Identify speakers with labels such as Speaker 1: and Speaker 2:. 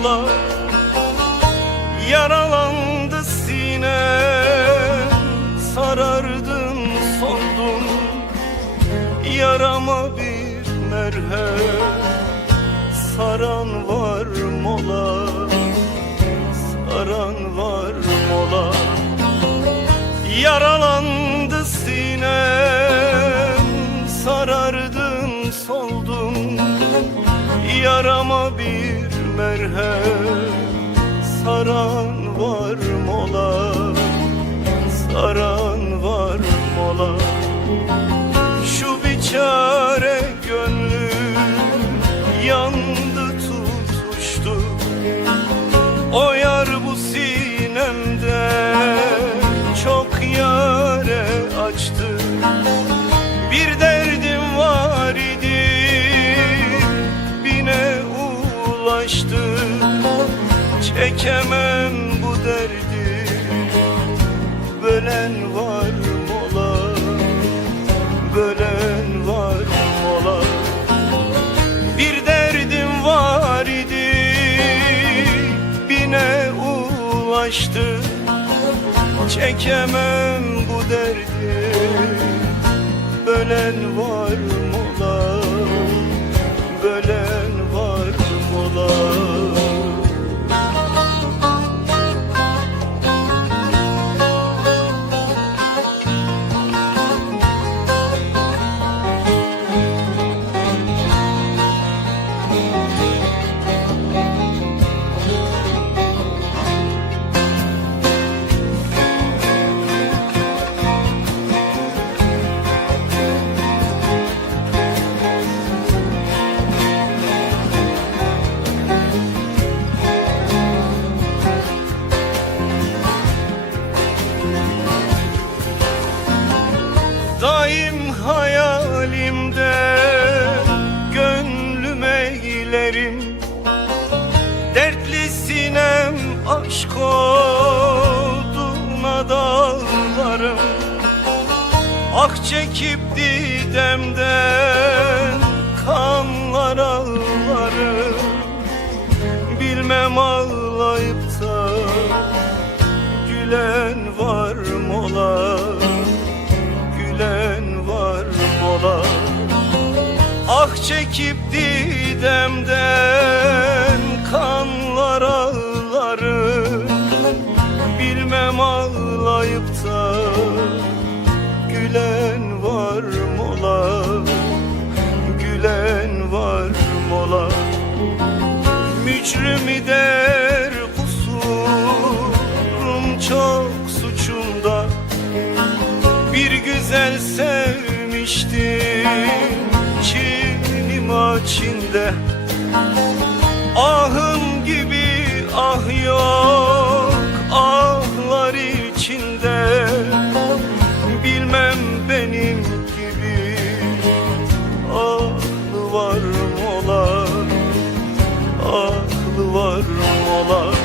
Speaker 1: mola Yaralandı sinem sarardın soldun Yarama bir merhem saran var mola. Saran var mola. Yaralandı sinem Sarardın soldun Yarama bir merhem Saran var mola Saran var mola. Şu biçare gönlüm Yandı tutuştu o yar Çekemem bu derdi. Bölen var mola Bölen var mola bir derdim var idi Bine ulaştı. Çekemem bu derdi. Bölen var mola dağlarım Ah çekip didemden kanlar ağlarım Bilmem ağlayıp da gülen var mola gülen var mola. Ah çekip didemden kanlar ağlarım Bilmem ağlayıp da gülen var mola. Gülen var mola. Mücrim der kusurum çok suçumda. Bir güzel sevmiştim Çinim açinde Ahım ah ola